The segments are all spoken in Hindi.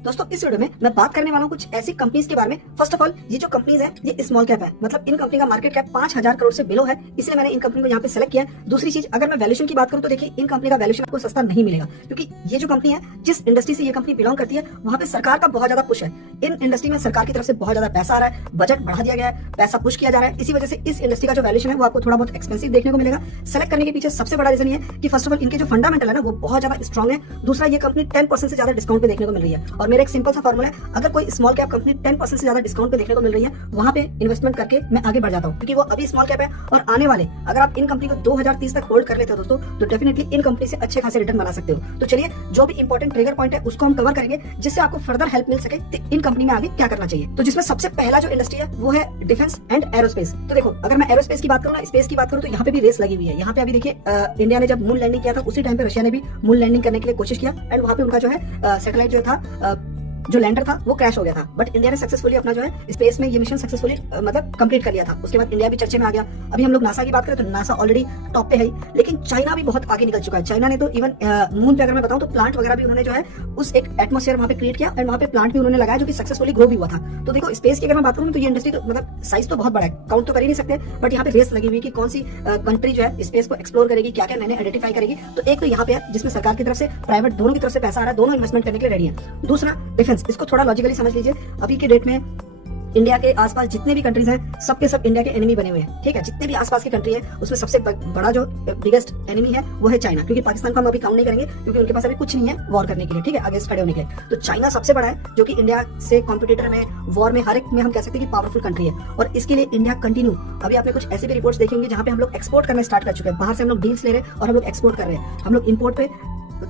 दोस्तों इस वीडियो में मैं बात करने वाला हूँ कुछ ऐसी कंपनीज के बारे में। फर्स्ट ऑफ ऑल ये जो कंपनीज है ये स्मॉल कैप है, मतलब इन कंपनी का मार्केट कैप 5,000 करोड़ से बिलो है, इसलिए मैंने इन कंपनी को यहाँ पे सेलेक्ट किया है। दूसरी चीज, अगर मैं वैल्यूएशन की बात करूँ तो देखिए इन कंपनी का वैल्यूएशन आपको सस्ता नहीं मिलेगा, क्योंकि ये जो कंपनी है जिस इंडस्ट्री से ये कंपनी बिलोंग करती है वहाँ पे सरकार का बहुत ज्यादा पुश है। इन इंडस्ट्री में सरकार की तरफ से बहुत ज्यादा पैसा आ रहा है, बजट बढ़ा दिया गया है, पैसा पुश किया जा रहा है। इसी वजह से इस इंडस्ट्री का जो वैल्यूएशन है वो आपको थोड़ा बहुत एक्सपेंसिव देखने को मिलेगा। सेलेक्ट करने के पीछे सबसे बड़ा रीजन ये है कि फर्स्ट ऑफ ऑल इनके जो फंडामेंटल है ना वो बहुत ज्यादा स्ट्रॉग है। दूसरा, ये कंपनी 10% से ज्यादा डिस्काउंट पे देखने को मिल रही है, और मेरा एक सिंपल सा फॉर्मूला है, अगर कोई स्मॉल कैप कंपनी 10% से ज्यादा डिस्काउंट पे देखने को मिल रही है वहां पे इन्वेस्टमेंट करके मैं आगे बढ़ जाता हूं, क्योंकि वो अभी स्मॉल कैप है। और आने वाले अगर आप इन कंपनी को 2030 तक होल्ड कर लेते हो दोस्तों, तो डेफिनेटली इन कंपनी से अच्छे खासे रिटर्न बना सकते हो। तो चलिए जो भी इंपॉर्टेंट ट्रिगर पॉइंट है उसको हम कवर करेंगे, जिससे आपको फर्दर हेल्प मिल सके कि इन कंपनी में आगे क्या करना चाहिए। तो जिसमें सबसे पहला जो इंडस्ट्री है वो है डिफेंस एंड एरोस्पेस। तो देखो, अगर मैं एरोस्पेस की बात करूँ ना, स्पेस की बात करूँ, तो यहाँ पे भी रेस लगी हुई है। यहाँ पे अभी देखिए इंडिया ने जब मून लैंडिंग किया था उसी टाइम पे रशिया ने भी मून लैंडिंग करने के लिए कोशिश किया, एंड वहां पे उनका जो है सैटेलाइट जो था, जो लैंडर था वो क्रैश हो गया था। बट इंडिया ने सक्सेसफुली अपना जो है स्पेस में ये मिशन सक्सेसफुली मतलब कंप्लीट कर लिया था। उसके बाद इंडिया भी चर्चे में आ गया। अभी हम लोग नासा की बात करें तो नासा ऑलरेडी टॉप पे है ही, लेकिन चाइना भी बहुत आगे निकल चुका है। चाइना ने तो इवन मून पे अगर मैं बताऊं तो प्लांट वगैरह भी उन्होंने जो है उस एक एटमॉस्फेयर वहां पे क्रिएट किया, एंड वहां पे प्लांट भी उन्होंने लगाया जो कि सक्सेसफुली ग्रो भी हुआ था। तो देखो स्पेस की अगर मैं बात करूं तो ये इंडस्ट्री तो मतलब साइज तो बहुत बड़ा है, काउंट तो कर ही नहीं सकते, बट यहाँ पे रेस लगी हुई है कि कौन सी कंट्री जो है स्पेस को एक्सप्लोर करेगी, क्या क्या नए आइडेंटिफाई करेगी। तो एक तो यहाँ पे है जिसमें सरकार की तरफ से प्राइवेट दोनों की तरफ से पैसा आ रहा है, दोनों इन्वेस्टमेंट करने के लिए रेडी है। दूसरा डिफेंस, इसको थोड़ा लॉजिकली समझ लीजिए। अभी के डेट में इंडिया के आसपास जितने भी कंट्रीज हैं सबके सब इंडिया के एनिमी बने हुए हैं, ठीक है। जितने भी आसपास की कंट्री है उसमें सबसे बड़ा जो बिगेस्ट एनिमी है वो है चाइना, क्योंकि पाकिस्तान को हम अभी काउंट नहीं करेंगे क्योंकि उनके पास अभी कुछ नहीं है वॉर करने के लिए, ठीक है, अगेंस्ट खड़े होने के लिए। तो चाइना सबसे बड़ा है जो कि इंडिया से कॉम्पिटिटर में, वॉर में, हर एक में हम कह सकते हैं कि पावरफुल कंट्री है। और इसके लिए इंडिया कंटिन्यू, अभी आपने कुछ ऐसे भी रिपोर्ट्स देखेंगे जहां पे हम लोग एक्सपोर्ट करना स्टार्ट कर चुके हैं। बाहर से हम लोग डील्स ले रहे हैं और हम लोग एक्सपोर्ट कर रहे हैं। हम लोग इंपोर्ट पे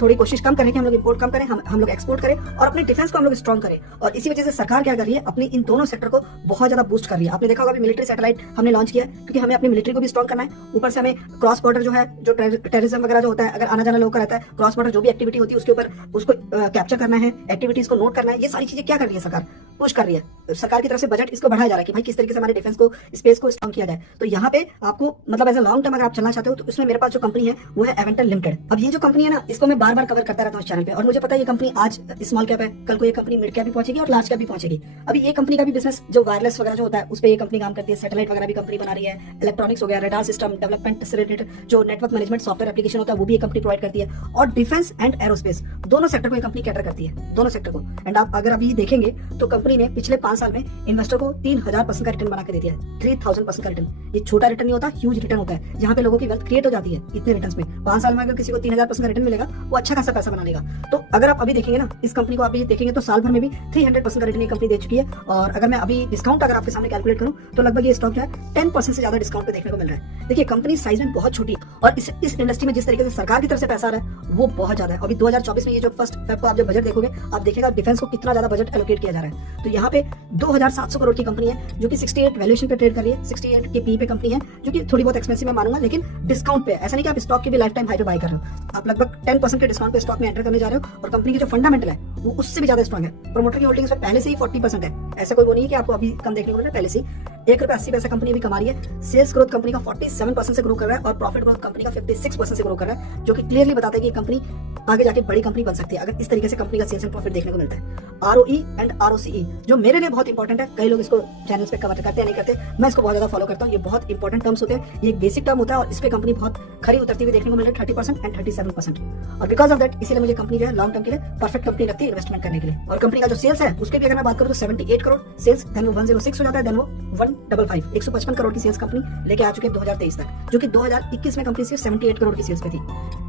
थोड़ी कोशिश कम करें कि हम लोग इंपोर्ट कम करें, हम लोग एक्सपोर्ट करें और अपने डिफेंस को हम लोग स्ट्रॉन्ग करें। और इसी वजह से सरकार क्या कर रही है, अपने इन दोनों सेक्टर को बहुत ज्यादा बूस्ट कर रही है। आपने देखा होगा अभी मिलिट्री सैटेलाइट हमने लॉन्च किया है, क्योंकि हमें अपनी मिलिट्री को भी स्ट्रॉन्ग करना है। ऊपर से हमें क्रॉस बॉर्डर जो है, जो टेररिज्म वगैरह जो होता है, अगर आना जाना लोग का रहता है, क्रॉस बॉर्डर जो भी एक्टिविटी होती है उसके ऊपर उसको कैप्चर करना है, एक्टिविटीज को नोट करना है। ये सारी चीजें क्या कर रही है सरकार, पुश कर रही है। सरकार की तरफ से बजट इसको बढ़ाया जा रहा है कि भाई किस तरीके से हमारे डिफेंस को, स्पेस को स्ट्रॉन्ग किया जाए। तो यहाँ पे आपको मतलब एज अ लॉन्ग टर्म अगर आप चलना चाहते हो तो उसमें मेरे पास जो कंपनी है वो है एवेंटर लिमिटेड। अब ये जो कंपनी है ना, इसको मैं बार बार कवर करता रहता हूँ चैनल पे, और मुझे पता है ये कंपनी आज स्मॉल कैप है, कल को ये कंपनी मिड कैप भी पहुंचेगी और लार्ज कैप भी पहुंचेगी। अभी ये कंपनी का भी बिजनेस जो वायरलेस वगैरह जो होता है उस पर ये कंपनी काम करती है, सैटेलाइट वगैरह भी कंपनी बना रही है, इलेक्ट्रॉनिक्स हो गया, रडार सिस्टम डेवलपमेंट से रिलेटेड जो नेटवर्क मैनेजमेंट सॉफ्टवेयर एप्लीकेशन होता है वो भी ये कंपनी प्रोवाइड करती है। और डिफेंस एंड एरोस्पेस दोनों सेक्टर को ये कंपनी कैटर करती है, दोनों सेक्टर को। एंड आप अगर अभी देखेंगे तो कंपनी ने पिछले 5 साल में इन्वेस्टर को 3000% का रिटर्न बना के दे दिया है। 3000% का रिटर्न, ये छोटा रिटर्न नहीं होता, ह्यूज रिटर्न होता है, जहां पे लोगों की वेल्थ क्रिएट हो जाती है इतने रिटर्न्स में। 5 साल में अगर किसी को 3000% का रिटर्न मिलेगा वो अच्छा खासा पैसा बना लेगा। तो अगर आप अभी देखेंगे ना, इस कंपनी को अभी देखेंगे तो साल भर में भी 300% का रिटर्न ये कंपनी दे चुकी है। और अगर मैं अभी डिस्काउंट अगर आपके सामने कैलकुलेट करूं तो लगभग ये स्टॉक जो है 10% से ज्यादा डिस्काउंट पे देखने को मिल रहा है। देखिए कंपनी साइज में बहुत छोटी है, और इस इंडस्ट्री में जिस तरीके से सरकार की तरफ से पैसा आ रहा है वो बहुत ज्यादा है। अभी 2024 में ये जो फर्स्ट फेब को आप जब बजट देखोगे, आप देखिएगा डिफेंस को कितना ज्यादा बजट एलोकेट किया जा रहा है। तो यहाँ पे 2700 करोड़ की कंपनी है जो कि 68 वैल्यूएशन पे ट्रेड कर रही है, 68 के पी पे कंपनी है, जो कि थोड़ी बहुत एक्सपेंसिव मैं मानूंगा, लेकिन डिस्काउंट पे। ऐसा नहीं कि आप स्टॉक की भी लाइफ टाइम हाई पे बाय कर रहे हो, आप लगभग 10% के डिस्काउंट पे स्टॉक में एंटर करने जा रहे हो। और कंपनी की जो फंडामेंटल है वो उससे भी ज्यादा स्ट्रॉन्ग है। प्रमोटर की होल्डिंग्स में पहले से ही 40% है, ऐसा कोई वो नहीं है कि आपको अभी कम देखने को मिल रहा है, पहले से ₹1.80 कंपनी अभी कमा रही है। सेल्स ग्रोथ कंपनी का 47% से ग्रो कर रहा है, और प्रॉफिट ग्रोथ कंपनी का 56% से ग्रो कर रहा है, जो कि क्लियरली बताता है कि कंपनी आगे जाके बड़ी कंपनी बन सकती है अगर इस तरीके से कंपनी का सेल्स एंड प्रॉफिट देखने को मिलता है। ROE एंड ROCE जो मेरे लिए बहुत इंपॉर्टेंट है, कई लोग इसको चैनल्स पे कवर करते हैं नहीं करते, मैं इसको बहुत ज्यादा फॉलो करता हूँ। ये बहुत इंपॉर्टेंट टर्म्स होते हैं, ये एक बेसिक टर्म होता है, और इस पे कंपनी बहुत खरी उतरती हुई देखने को मिल रही है, 30% एंड 37%। और बिकॉज ऑफ दैट इसीलिए मुझे कंपनी जो है लॉन्ग टर्म के लिए परफेक्ट कंपनी लगती है इन्वेस्टमेंट करने के लिए। और कंपनी का जो सेल्स है उसके भी अगर मैं बात करूँ तो 78 करोड़ सेल्स, देन वो 106 हो जाता है, देन वो 155 155 करोड़ की सेल्स कंपनी लेके आ चुके हैं 2023 तक, जो कि 2021 में कंपनी सिर्फ 78 करोड़ की सेल्स पे थी।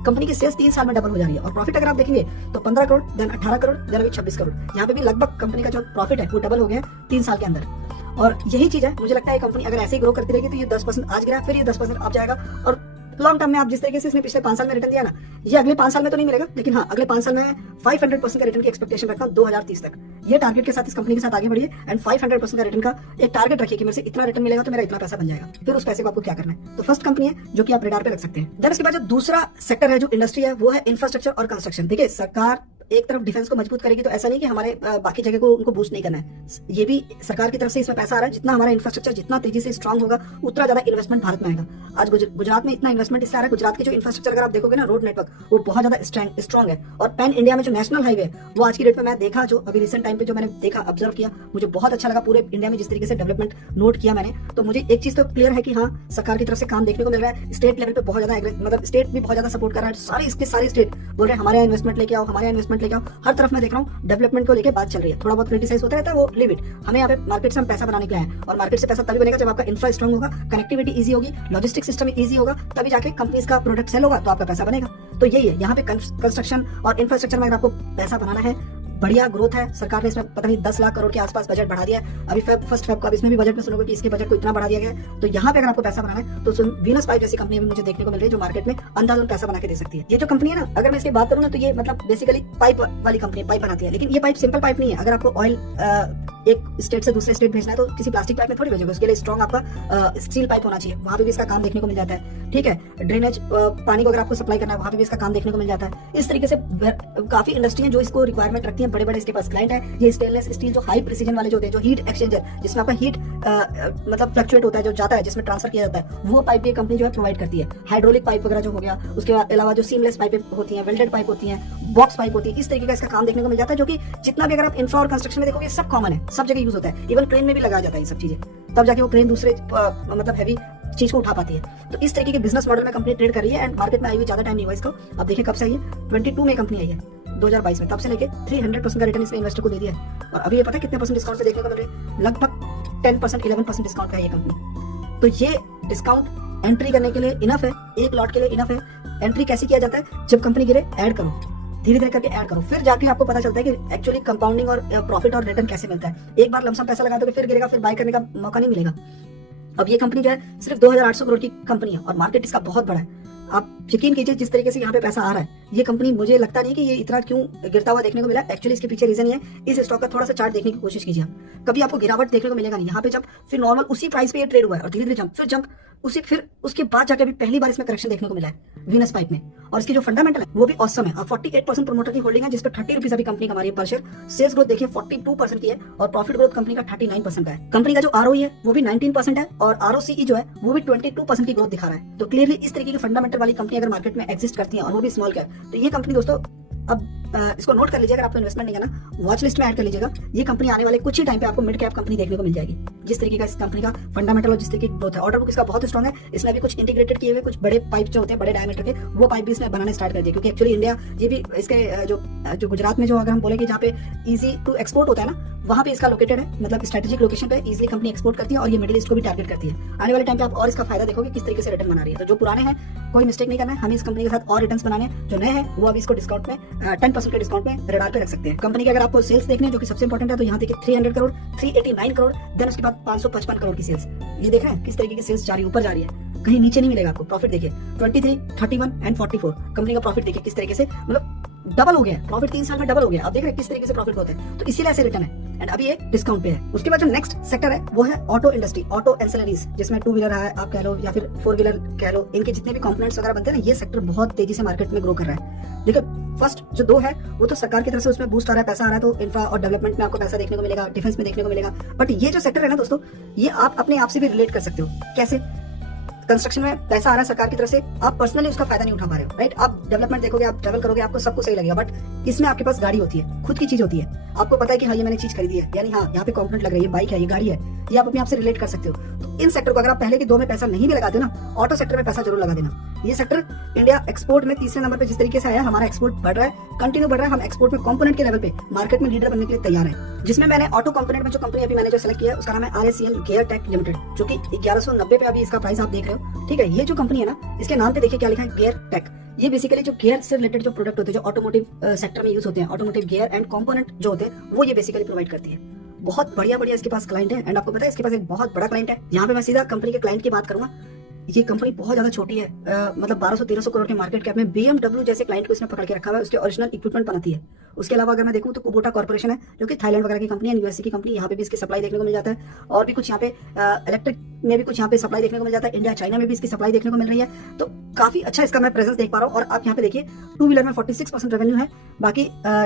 कंपनी की सेल्स 3 साल में डबल हो जा रही है, और प्रॉफिट अगर आप देखेंगे तो 15 करोड़, देन 18 करोड़, देन अभी 26 करोड़। यहाँ पे भी लगभग कंपनी का जो प्रॉफिट है वो डबल हो गया 3 साल के अंदर। और यही चीज है, मुझे लगता है कंपनी अगर ऐसे ही ग्रो करती रहेगी तो ये 10% आज गिरा, फिर ये 10% आप जाएगा। और लॉन्ग टर्म में आप जिस तरीके से इसने पिछले 5 साल में रिटर्न दिया ना, ये अगले 5 साल में तो नहीं मिलेगा, लेकिन हाँ अगले 5 साल में 500% का रिटर्न की एक्सपेक्टेशन रखता हूँ 2030 तक। ये टारगेट के साथ इस कंपनी के साथ आगे बढ़िए, एंड 500% का रिटर्न का एक टारगेट रखिए कि मेरे से इतना रिटर्न मिलेगा तो मेरा इतना पैसा बन जाएगा। फिर उस पैसे को आपको क्या करना है, तो फर्स्ट कंपनी है जो कि आप रेडार पे रख सकते हैं। देन उसके बाद जो दूसरा सेक्टर है, जो इंडस्ट्री है, वो है इंफ्रास्ट्रक्चर और कंस्ट्रक्शन। देखिए सरकार एक तरफ डिफेंस को मजबूत करेगी तो ऐसा नहीं कि हमारे बाकी जगह को उनको बूस्ट नहीं करना है, ये भी सरकार की तरफ से इसमें पैसा आ रहा है। जितना हमारा इंफ्रास्ट्रक्चर जितना तेजी से स्ट्रांग होगा उतना ज्यादा इन्वेस्टमेंट भारत में आएगा। आज गुजरात में इतना इन्वेस्टमेंट इसलिए आ रहा है, गुजरात के जो इंफ्रास्ट्रक्चर अगर आप देखोगे ना, रोड नेटवर्क वो बहुत ज्यादा स्ट्रांग है। और पैन इंडिया में जो नेशनल हाईवे है वो आज की डेट में मैं देखा, जो अभी रिसेंट टाइम पे जो मैंने देखा ऑब्जर्व किया, मुझे बहुत अच्छा लगा। पूरे इंडिया में जिस तरीके से डेवलपमेंट नोट किया मैंने, तो मुझे एक चीज तो क्लियर है कि हाँ, सरकार की तरफ से काम देखने को मिल रहा है। स्टेट लेवल पे बहुत ज्यादा मतलब स्टेट भी बहुत ज्यादा सपोर्ट कर रहा है। सारे स्टेट बोल रहे हैं हमारे यहाँ इन्वेस्टमेंट लेके आओ, हमारे यहाँ इन्वेस्टमेंट लेके आओ। हर तरफ मैं देख रहा हूँ डेवलपमेंट को लेकर बात चल रही है। थोड़ा बहुत क्रिटिसाइज होता रहता है, वो लिव इट। हमें यहाँ पे मार्केट से हम पैसा बनाने के लिए हैं, और मार्केट से पैसा तभी बनेगा जब आपका इंफ्रा स्ट्रांग होगा, कनेक्टिविटी ईजी होगी, लॉजिस्टिक सिस्टम ईजी होगा, तभी जाके कंपनीज का प्रोडक्ट सेल होगा तो आपका पैसा बनेगा। तो यही है, यहाँ पे कंस्ट्रक्शन और इंफ्रास्ट्रक्चर में अगर आपको पैसा बनाना है, बढ़िया ग्रोथ है। सरकार ने इसमें पता नहीं 10 लाख करोड़ के आसपास बजट बढ़ा दिया है। अभी फर्स्ट फेब को अब इसमें भी बजट में सुनोगे कि इसके बजट को इतना बढ़ा दिया गया है। तो यहाँ पे अगर आपको पैसा बनाना है तो वीनस पाइप जैसी कंपनी भी मुझे देखने को मिल रही है, जो मार्केट में अंधाधुन पैसा बना के दे सकती है। ये जो कंपनी है ना, अगर मैं इसकी बात करूँ ना, तो ये मतलब बेसिकली पाइप वाली कंपनी, पाइप बनाती है। लेकिन ये पाइप सिंपल पाइप नहीं है। अगर आपको ऑयल एक स्टेट से दूसरे स्टेट भेजना है तो किसी प्लास्टिक पाइप में थोड़ी भेजोगे, उसके लिए स्ट्रॉन्ग आपका स्टील पाइप होना चाहिए। वहां पे भी इसका काम देखने को मिल जाता है। ठीक है, ड्रेनेज पानी को अगर आपको सप्लाई करना है, वहां पे भी इसका काम देखने को मिल जाता है। इस तरीके से काफी इंडस्ट्री है जो इसको रिक्वायरमेंट रखती है। बड़े बड़े इसके पास क्लाइंट है। ये स्टेनलेस स्टील जो हाई प्रिसीजन वाले जो होते हैं, जो हीट एक्सचेंजर, जिसमें आपका हीट मतलब फ्लक्चुएट होता है, जो जाता है, जिसमें ट्रांसफर किया जाता है, वो पाइप ये कंपनी जो है प्रोवाइड करती है। हाइड्रोलिक पाइप वगैरह जो हो गया, उसके अलावा जो सीमलेस पाइप होती है, वेल्डेड पाइप होती है, बॉक्स पाइप होती है, इस तरीके का इसका काम देखने को मिल जाता है। जो कि जितना भी अगर आप इंफ्रा और कंस्ट्रक्शन में देखोगे सब कॉमन है, सब जगह यूज होता है। इवन क्रेन में भी लगाया जाता है ये सब चीजें, तब जाके वो क्रेन दूसरे मतलब हैवी चीज को उठा पाती है। तो इस तरीके के बिजनेस मॉडल में कंपनी ट्रेड कर रही है। एंड मार्केट में आई हुई ज्यादा टाइम नहीं हुआ इसको। अब देखिए कब से आई है, 22 में कंपनी आई है, 2022 में। तब से लेके 300% का रिटर्न इसने इन्वेस्टर को दे दिया है। और अभी ये पता है कितने परसेंट डिस्काउंट पे देखने को मिल रही है? लगभग 10% 11% डिस्काउंट पे है ये कंपनी। तो ये डिस्काउंट एंट्री करने के लिए इनफ है, एक लॉट के लिए इनफ है। एंट्री कैसे किया जाता है? जब कंपनी गिरे ऐड करो, धीरे धीरे करके ऐड करो, फिर जाके आपको पता चलता है कि एक्चुअली कंपाउंडिंग और प्रॉफिट और रिटर्न कैसे मिलता है। एक बार लमसम पैसा लगा दोगे फिर गिरेगा, फिर बाय करने का मौका नहीं मिलेगा। अब ये कंपनी जो है सिर्फ 2800 करोड़ की कंपनी है और मार्केट इसका बहुत बड़ा है। आप यकीन कीजिए जिस तरीके से यहाँ पे पैसा आ रहा है, ये कंपनी मुझे लगता नहीं कि ये इतना क्यों गिरता हुआ देखने को मिला। एक्चुअली इसके पीछे रीजन ये है, इस स्टॉक का थोड़ा सा चार्ट देखने की कोशिश कीजिए। कभी आपको गिरावट देखने को मिलेगा नहीं। यहाँ पे जब फिर नॉर्मल उसी प्राइस पे ये ट्रेड हुआ है और धीरे धीरे जंप, फिर जंप, फिर उसके बाद जाके अभी पहली बार इसमें करेक्शन देखने को मिला है वीनस पाइप में। और इसकी जो फंडामेंटल है वो भी ऑसम है। 48% प्रोमोटर की होल्डिंग है, जिस पर 30 रुपीज अभी कंपनी कमा रही है पर शेयर। सेल्स ग्रोथ देखिए 42% की है और प्रॉफिट ग्रोथ कंपनी का 39% का है। कंपनी का जो ROE है वो भी 19% है और ROCE जो है वो भी 22% की ग्रोथ दिखा रहा है। तो क्लियरली इस तरीके की फंडामेंटल वाली कंपनी अगर मार्केट में एग्जिस्ट करती है और वो भी स्मॉल कैप, तो ये कंपनी दोस्तों अब इसको नोट कर लीजिए। अगर आपको इन्वेस्टमेंट नहीं करना, वॉच लिस्ट में ऐड कर लीजिएगा। ये कंपनी आने वाले कुछ ही टाइम पे आपको मिड कैप कंपनी देखने को मिल जाएगी, जिस तरीके का इस कंपनी का फंडामेंटल और जिस तरीके की ग्रोथ है। ऑर्डर बुक इसका बहुत स्ट्रॉन्ग है। इसने भी कुछ इंटीग्रेटेड किए हुए कुछ बड़े पाइप जो होते हैं, बड़े डायमीटर के, वो पाइप भी इसने बनाने स्टार्ट कर दिए। क्योंकि एक्चुअली इंडिया ये भी इसके जो गुजरात में जो अगर हम बोले कि जहाँ पे इजी टू एक्सपोर्ट होता है ना, वहाँ पे इसका लोकेटेड है, मतलब स्ट्रेटेजिक लोकेशन पे इजीली कंपनी एक्सपोर्ट करती है और ये मिडिल ईस्ट को भी टारगेट करती है। आने वाले टाइम पे आप और इसका फायदा देखोगे किस तरीके से रिटर्न बना रही है। तो जो पुराने हैं कोई मिस्टेक नहीं करना है, हमें इस कंपनी के साथ और रिटर्न्स बनाने हैं। जो नए हैं वो अभी इसको डिस्काउंट में 10% के डिस्काउंट में रडार पे रख सकते हैं। कंपनी के अगर आपको सेल्स देखने हैं जो कि सबसे इंपॉर्टेंट है, तो यहाँ देखिए 300 करोड़, 389 करोड़, देन उसके बाद 555 करोड़ की सेल्स। ये देख रहे हैं किस तरीके की सेल्स जा रही है, ऊपर जा रही है, कहीं नीचे नहीं मिलेगा आपको। प्रॉफिट देखिए 23, 31 एंड 44 कंपनी का प्रॉफिट देखिए किस तरीके से, मतलब डबल हो गया प्रॉफिट, 3 साल में डबल हो गया। आप देख रहे हैं किस तरीके से प्रॉफिट होता है। तो इसीलिए ऐसे रिटर्न है एंड अभी ये डिस्काउंट पे है। उसके बाद जो नेक्स्ट सेक्टर है वो है ऑटो इंडस्ट्री, ऑटो एंसिलरीज, जिसमें 2 व्हीलर है आप कह लो या फिर 4 व्हीलर कह लो, इनके जितने भी कंपोनेंट्स वगैरह बनते हैं ना, ये सेक्टर बहुत तेजी से मार्केट में ग्रो कर रहा है। देखिए फर्स्ट जो 2 है वो तो सरकार की तरफ से उसमें बूस्ट आ रहा है, पैसा आ रहा है, तो इंफ्रा और डेवलपमेंट में आपको पैसा देखने को मिलेगा, डिफेंस में देखने को मिलेगा। बट ये जो सेक्टर है ना दोस्तों, ये आप अपने आप से भी रिलेट कर सकते हो। कैसे? कंस्ट्रक्शन में पैसा आ रहा है सरकार की तरफ से, आप पर्सनली उसका फायदा नहीं उठा पा रहे हो, राइट? आप डेवलपमेंट देखोगे, आप ट्रैवल करोगे, आपको सब कुछ सही लगेगा। बट इसमें आपके पास गाड़ी होती है, खुद की चीज होती है, आपको पता है कि हाँ ये मैंने चीज खरीदी है, यानी हाँ यहाँ पे कंपोनेंट लग रही है, बाइक है, ये गाड़ी है, ये आप अपने आप से रिलेट कर सकते हो। तो इन सेक्टर को अगर आप पहले के 2 में पैसा नहीं भी लगाते हो ना, ऑटो सेक्टर में पैसा जरूर लगा देना। ये सेक्टर इंडिया एक्सपोर्ट में तीसरे नंबर पे जिस तरीके से आया, हमारा एक्सपोर्ट बढ़ रहा है, कंटिन्यू बढ़ रहा है। हम एक्सपोर्ट में कंपोनेंट के लेवल पे मार्केट में लीडर बनने के लिए तैयार है। जिसमें मैंने ऑटो कंपोनेंट में जो कंपनी अभी मैंने जो सेलेक्ट किया है उसका नाम है RACL गियर टेक लिमिटेड, जो कि 1190 पे अभी इसका प्राइस आप देख रहे हो। ठीक है, ये जो कंपनी है ना, इसके नाम पे देखिए क्या लिखा है, गियर टेक। ये बेसिकली जो गियर से रिलेटेड जो प्रोडक्ट होते हैं, जो ऑटोमोटिव सेक्टर में यूज होते हैं, ऑटोमोटिव गियर एंड कंपोनेंट जो होते हैं, वो ये बेसिकली प्रोवाइड करती है। बहुत बढ़िया इसके पास क्लाइंट है। एंड आपको पता है इसके पास एक बहुत बड़ा क्लाइंट है। यहाँ पे मैं सीधा कंपनी के क्लाइंट की बात करूंगा। ये कंपनी बहुत ज्यादा छोटी है, मतलब 1200-1300 करोड़ के मार्केट कैप में BMW जैसे क्लाइंट को इसने पकड़ के रखा हुआ है। उसके ओरिजिनल इक्विपमेंट बनाती है, उसके अलावा अगर मैं देखूँ तो कुबोटा कॉर्पोरेशन है जो कि थाईलैंड वगैरह की कंपनी है, यूएसए की कंपनी, यहाँ पे भी इसकी सप्लाई देखने को मिल जाता है। और भी कुछ यहाँ पे इलेक्ट्रिक में भी कुछ यहाँ पे सप्लाई देखने को मिल जाता है। इंडिया चाइना में भी इसकी सप्लाई देखने को मिल रही है। तो काफी अच्छा इसका मैं प्रेजेंस देख पा रहा हूँ। और आप यहाँ पे देखिए टू व्हीलर में 46% रेवेन्यू है, बाकी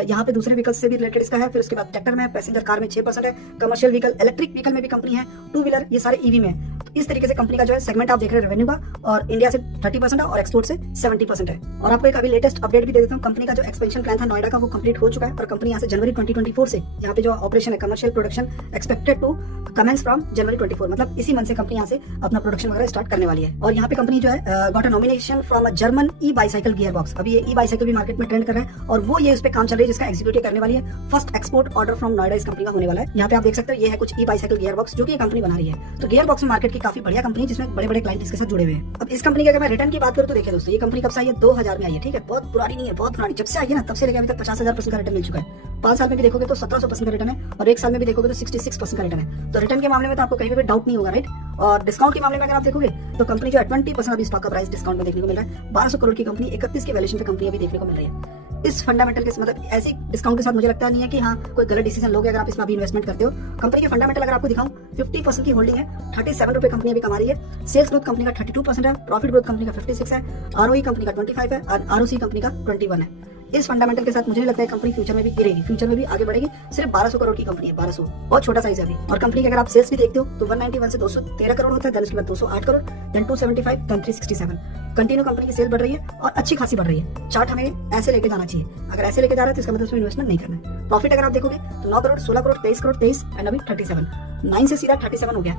यहाँ पे दूसरे व्हीकल से भी रिलेटेड इसका है। फिर उसके बाद ट्रैक्टर में, पैसेंजर कार में 6% है, कमर्शियल व्हीकल, इलेक्ट्रिक व्हीकल में भी कंपनी है, टू व्हीलर ये सारे ईवी में है। तो इस तरीके से कंपनी का जो है सेगमेंट आप देख रहे हैं रेवेन्यू का, और इंडिया से 30% है और एक्सपोर्ट से 70% है। और आपको एक अभी लेटेस्ट अपडेट भी दे देता हूँ, कंपनी का जो एक्सपेंशन प्लान था नोएडा का वो कंप्लीट हो चुका है। और कंपनी यहाँ से जनवरी 2024 से यहाँ पे जो ऑपरेशन है, commercial production expected to commence from January 24, मतलब इसी मंथ से कंपनी यहाँ से अपना प्रोडक्शन वगैरह स्टार्ट करने वाली है। और यहाँ पे कंपनी जो है got a nomination from a German E bicycle gear box. अभी ये ई बाइसाइकिल भी मार्केट में ट्रेंड कर रहा है और वो ये उस पे काम चल रही है जिसका एग्जीक्यूटिव करने वाली है। First export order from Noida इस कंपनी का होने वाला है। यहाँ पे आप देख सकते हो ये है कुछ ई बाइसाइकिल गियर बॉक्स जो कि ये कंपनी बना रही है। तो गियर बॉक्स में मार्केट की काफी बढ़िया कंपनी है जिसमें बड़े बड़े क्लाइंट इसके साथ जुड़े हुए हैं। अब इस कंपनी की अगर मैं रिटर्न की बात करूँ तो देखिए दोस्तों, ये कंपनी कब से आई है? 2000 में आई है, ठीक है, बहुत पुरानी नहीं है, बहुत पुरानी। जब से आई है ना तब से लेकर अभी तक 50,000% का रिटर्न मिल चुका है। 5 साल में भी देखोगे तो 1700% का रिटर्न है, और 1 साल में भी देखोगे तो 66% का रिटर्न है। तो रिटर्न के मामले में तो आपको कहीं भी डाउट नहीं होगा, राइट। और डिस्काउंट के मामले में अगर आप देखोगे तो कंपनी जो है 20% अभी स्टॉक का प्राइस डिस्काउंट में देखने को मिल रहा है। 1200 करोड़ की कंपनी 31 के वैल्यूएशन पे कंपनी अभी देखने को मिल रही है। इस फंडामेंटल के मतलब ऐसे डिस्काउंट के साथ मुझे लगता नहीं है कि हाँ कोई गलत डिसीजन लोगे अगर आप इसमें अभी इन्वेस्टमेंट करते हो। कंपनी के फंडामेंटल अगर आपको दिखाऊं, 50% की होल्डिंग है, 37 रुपए कंपनी अभी कमा रही है। सेल्स ग्रोथ कंपनी का 32% है, प्रॉफिट ग्रोथ कंपनी का 56 है, आरओई कंपनी का 25 है और आरओसी कंपनी का 21 है। इस फंडामेंटल के साथ मुझे नहीं लगता है कंपनी फ्यूचर में भी गिरेगी, फ्यूचर में भी आगे बढ़ेगी। सिर्फ 1200 करोड़ की कंपनी है, 1200 बहुत छोटा साइज है अभी। और कंपनी के अगर आप सेल्स भी देखते हो तो 191 से 213 करोड़ होता है, देन उसके बाद 208 crore, then 275, then 367। Continue company की सेल बढ़ रही है और अच्छी खासी बढ़ रही है। चार्ट हमें ऐसे लेके जाना चाहिए, अगर ऐसे लेके जा रहा है तो इसका मतलब उसमें इन्वेस्टमेंट नहीं करना है। प्रॉफिट अगर आप देखोगे तो 9 करोड़, 16 करोड़, 23 करोड़, 23 एंड अभी 37, 9 से सीधा 37 हो गया।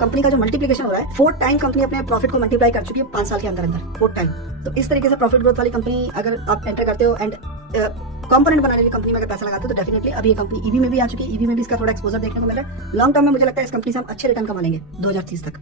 कंपनी का जो मल्टीप्लिकेशन हो रहा है 4 टाइम कंपनी अपने प्रॉफिट को मल्टीप्लाई कर चुकी है 5 साल के अंदर अंदर, 4 टाइम। तो इस तरीके से प्रॉफिट ग्रोथ वाली कंपनी अगर आप एंटर करते हो एंड कंपोनेंट बनाने वाली कंपनी में अगर पैसा लगाते हो तो डेफिनेटली अभी ये कंपनी ईवी में भी आ चुकी है, ईवी में भी इसका थोड़ा एक्सपोजर देखने को मिल रहा है। लॉन्ग टर्म में मुझे लगता है इस कंपनी से हम अच्छे रिटर्न कमा लेंगे 2030 तक।